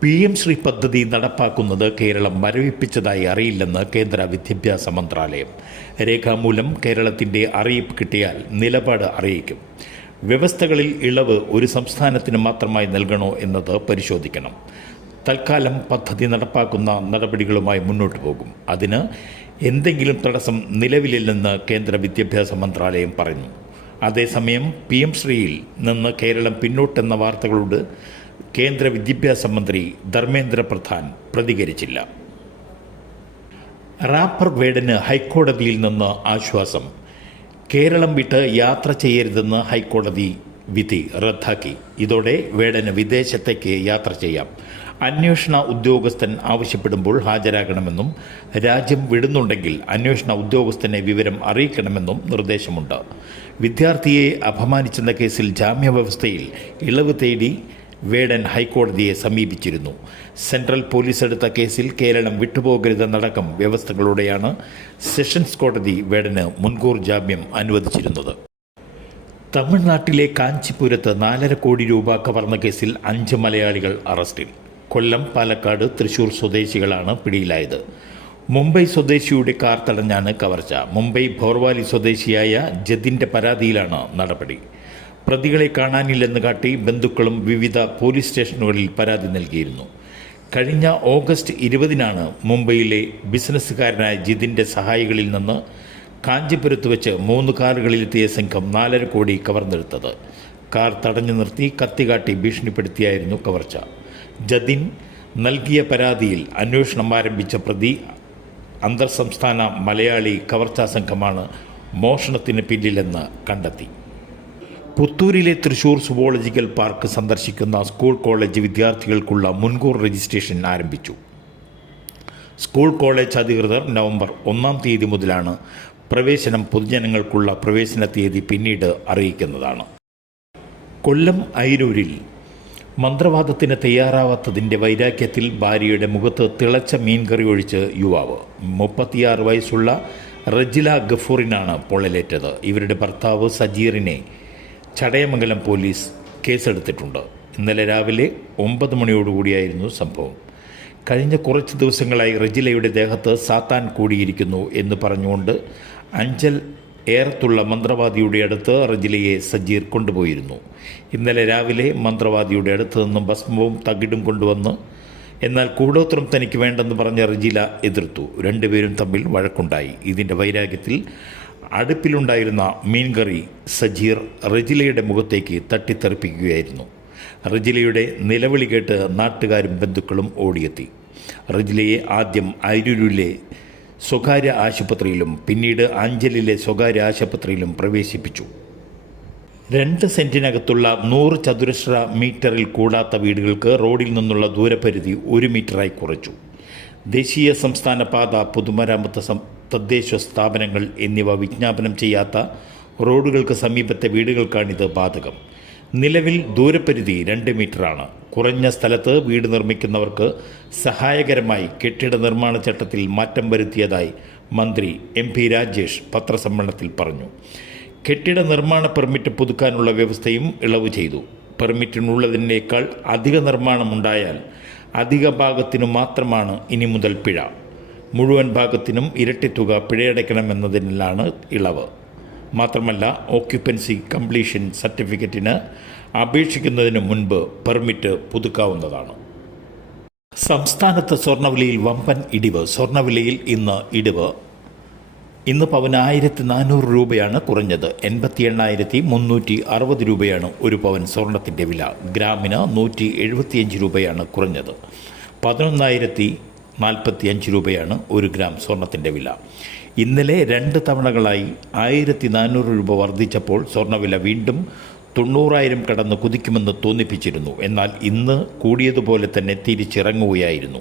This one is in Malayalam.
PM ശ്രീ പദ്ധതി നടപ്പാക്കുന്നത് കേരളം മരവിപ്പിച്ചതായി അറിയില്ലെന്ന് കേന്ദ്ര വിദ്യാഭ്യാസ മന്ത്രാലയം. രേഖാമൂലം കേരളത്തിൻ്റെ അറിയിപ്പ് കിട്ടിയാൽ നിലപാട് അറിയിക്കും. വ്യവസ്ഥകളിൽ ഇളവ് ഒരു സംസ്ഥാനത്തിന് മാത്രമായി നൽകണോ എന്നത് പരിശോധിക്കണം. തൽക്കാലം പദ്ധതി നടപ്പാക്കുന്ന നടപടികളുമായി മുന്നോട്ട് പോകും. അതിന് എന്തെങ്കിലും തടസ്സം നിലവിലില്ലെന്ന് കേന്ദ്ര വിദ്യാഭ്യാസ മന്ത്രാലയം പറഞ്ഞു. അതേസമയം PM ശ്രീയിൽ നിന്ന് കേരളം പിന്നോട്ടെന്ന വാർത്തകളോട് കേന്ദ്ര വിദ്യാഭ്യാസ മന്ത്രി ധർമ്മേന്ദ്ര പ്രധാൻ പ്രതികരിച്ചില്ല. റാപ്പർ വേടന് ഹൈക്കോടതിയിൽ നിന്ന് ആശ്വാസം. കേരളം വിട്ട് യാത്ര ചെയ്യരുതെന്ന് ഹൈക്കോടതി വിധി റദ്ദാക്കി. ഇതോടെ വേടന് വിദേശത്തേക്ക് യാത്ര ചെയ്യാം. അന്വേഷണ ഉദ്യോഗസ്ഥൻ ആവശ്യപ്പെടുമ്പോൾ ഹാജരാകണമെന്നും രാജ്യം വിടുന്നുണ്ടെങ്കിൽ അന്വേഷണ ഉദ്യോഗസ്ഥനെ വിവരം അറിയിക്കണമെന്നും നിർദ്ദേശമുണ്ട്. വിദ്യാർത്ഥിയെ അപമാനിച്ചെന്ന കേസിൽ ജാമ്യവ്യവസ്ഥയിൽ ഇളവ് തേടി വേടൻ ഹൈക്കോടതിയെ സമീപിച്ചിരുന്നു. സെൻട്രൽ പോലീസ് എടുത്ത കേസിൽ കേരളം വിട്ടുപോകരുതെന്നടക്കം വ്യവസ്ഥകളോടെയാണ് സെഷൻസ് കോടതി വേടന് മുൻകൂർ ജാമ്യം അനുവദിച്ചിരുന്നത്. തമിഴ്നാട്ടിലെ കാഞ്ചിപുരത്ത് 4.5 കോടി രൂപ കവർന്ന കേസിൽ 5 മലയാളികൾ അറസ്റ്റിൽ. കൊല്ലം, പാലക്കാട്, തൃശൂർ സ്വദേശികളാണ് പിടിയിലായത്. മുംബൈ സ്വദേശിയുടെ കാർ തടഞ്ഞാണ് കവർച്ച. മുംബൈ ഭോർവാലി സ്വദേശിയായ ജതിൻ്റെ പരാതിയിലാണ് നടപടി. പ്രതികളെ കാണാനില്ലെന്ന് കാട്ടി ബന്ധുക്കളും വിവിധ പോലീസ് സ്റ്റേഷനുകളിൽ പരാതി നൽകിയിരുന്നു. കഴിഞ്ഞ ഓഗസ്റ്റ് 20-നാണ് മുംബൈയിലെ ബിസിനസ്സുകാരനായ ജിതിൻ്റെ സഹായികളിൽ നിന്ന് കാഞ്ചിപുരത്ത് വെച്ച് 3 കാറുകളിലെത്തിയ സംഘം 4.5 കോടി കവർന്നെടുത്തത്. കാർ തടഞ്ഞു നിർത്തി കത്തികാട്ടി ഭീഷണിപ്പെടുത്തിയായിരുന്നു കവർച്ച. ജതിൻ നൽകിയ പരാതിയിൽ അന്വേഷണം ആരംഭിച്ച പ്രതി അന്തർ സംസ്ഥാന മലയാളി കവർച്ചാ സംഘമാണ് മോഷണത്തിന് പിന്നിലെന്ന് കണ്ടെത്തി. പുത്തൂരിലെ തൃശൂർ സുവോളജിക്കൽ പാർക്ക് സന്ദർശിക്കുന്ന സ്കൂൾ കോളേജ് വിദ്യാർത്ഥികൾക്കുള്ള മുൻകൂർ രജിസ്ട്രേഷൻ ആരംഭിച്ചു. സ്കൂൾ കോളേജ് അധികൃതർ നവംബർ 1-ാം തീയതി മുതലാണ് പ്രവേശനം. പൊതുജനങ്ങൾക്കുള്ള പ്രവേശന തീയതി പിന്നീട് അറിയിക്കുന്നതാണ്. കൊല്ലം അയിരൂരിൽ മന്ത്രവാദത്തിന് തയ്യാറാവാത്തതിൻ്റെ വൈരാഗ്യത്തിൽ ഭാര്യയുടെ മുഖത്ത് തിളച്ച മീൻകറി ഒഴിച്ച് യുവാവ്. 36 വയസ്സുള്ള റജില ഗഫൂറിനാണ് പൊള്ളലേറ്റത്. ഇവരുടെ ഭർത്താവ് സജീറിനെ ചടയമംഗലം പോലീസ് കേസെടുത്തിട്ടുണ്ട്. ഇന്നലെ രാവിലെ 9 മണിയോടുകൂടിയായിരുന്നു സംഭവം. കഴിഞ്ഞ കുറച്ച് ദിവസങ്ങളായി റജിലയുടെ ദേഹത്ത് സാത്താൻ കൂടിയിരിക്കുന്നു എന്ന് പറഞ്ഞുകൊണ്ട് അഞ്ചൽ ഏറത്തുള്ള മന്ത്രവാദിയുടെ അടുത്ത് റജിലയെ സജീർ കൊണ്ടുപോയിരുന്നു. ഇന്നലെ രാവിലെ മന്ത്രവാദിയുടെ അടുത്ത് നിന്നും ഭസ്മവും തകിടും കൊണ്ടുവന്ന്, എന്നാൽ കൂടോത്രം തനിക്ക് വേണ്ടെന്ന് പറഞ്ഞ റജില എതിർത്തു. രണ്ടുപേരും തമ്മിൽ വഴക്കുണ്ടായി. ഇതിൻ്റെ വൈരാഗ്യത്തിൽ അടുപ്പിലുണ്ടായിരുന്ന മീൻകറി സജീർ റജിലയുടെ മുഖത്തേക്ക് തട്ടിത്തെറിപ്പിക്കുകയായിരുന്നു. റജിലയുടെ നിലവിളി കേട്ട് നാട്ടുകാരും ബന്ധുക്കളും ഓടിയെത്തി. റജിലയെ ആദ്യം അയിരൂരിലെ സ്വകാര്യ ആശുപത്രിയിലും പിന്നീട് അഞ്ചലിലെ സ്വകാര്യ ആശുപത്രിയിലും പ്രവേശിപ്പിച്ചു. 2 സെൻറ്റിനകത്തുള്ള 100 ചതുരശ്ര മീറ്ററിൽ കൂടാത്ത വീടുകൾക്ക് റോഡിൽ നിന്നുള്ള ദൂരപരിധി 1 മീറ്ററായി കുറച്ചു. ദേശീയ സംസ്ഥാന പാത, പൊതുമരാമത്ത്, തദ്ദേശ സ്ഥാപനങ്ങൾ എന്നിവ വിജ്ഞാപനം ചെയ്യാത്ത റോഡുകൾക്ക് സമീപത്തെ വീടുകൾക്കാണിത് ബാധകം. നിലവിൽ ദൂരപരിധി 2 മീറ്ററാണ്. കുറഞ്ഞ സ്ഥലത്ത് വീട് നിർമ്മിക്കുന്നവർക്ക് സഹായകരമായി കെട്ടിട നിർമ്മാണ ചട്ടത്തിൽ മാറ്റം വരുത്തിയതായി മന്ത്രി MP രാജേഷ് പത്രസമ്മേളനത്തിൽ പറഞ്ഞു. കെട്ടിട നിർമ്മാണ പെർമിറ്റ് പുതുക്കാനുള്ള വ്യവസ്ഥയും ഇളവ് ചെയ്തു. പെർമിറ്റിനുള്ളതിനേക്കാൾ അധിക നിർമ്മാണമുണ്ടായാൽ അധിക ഭാഗത്തിനു മാത്രമാണ് ഇനി മുതൽ പിഴ. മുഴുവൻ ഭാഗത്തിനും ഇരട്ടി തുക പിഴയടയ്ക്കണമെന്നതിനാണ് ഇളവ്. മാത്രമല്ല, ഓക്യുപ്പൻസി കംപ്ലീഷൻ സർട്ടിഫിക്കറ്റിന് അപേക്ഷിക്കുന്നതിന് മുൻപ് പെർമിറ്റ് പുതുക്കാവുന്നതാണ്. സംസ്ഥാനത്ത് സ്വർണ്ണവിലയിൽ വമ്പൻ ഇടിവ്. സ്വർണ്ണവിലയിൽ ഇന്ന് പവന് 1400 രൂപയാണ് കുറഞ്ഞത്. 88,360 രൂപയാണ് ഒരു പവൻ സ്വർണത്തിൻ്റെ വില. ഗ്രാമിന് 175 രൂപയാണ് കുറഞ്ഞത്. 11,045 രൂപയാണ് 1 ഗ്രാം സ്വർണത്തിൻ്റെ വില. ഇന്നലെ 2 തവണകളായി 1,400 രൂപ വർദ്ധിച്ചപ്പോൾ സ്വർണ്ണവില വീണ്ടും 90,000 കടന്ന് കുതിക്കുമെന്ന് തോന്നിപ്പിച്ചിരുന്നു. എന്നാൽ ഇന്ന് കൂടിയതുപോലെ തന്നെ തിരിച്ചിറങ്ങുകയായിരുന്നു.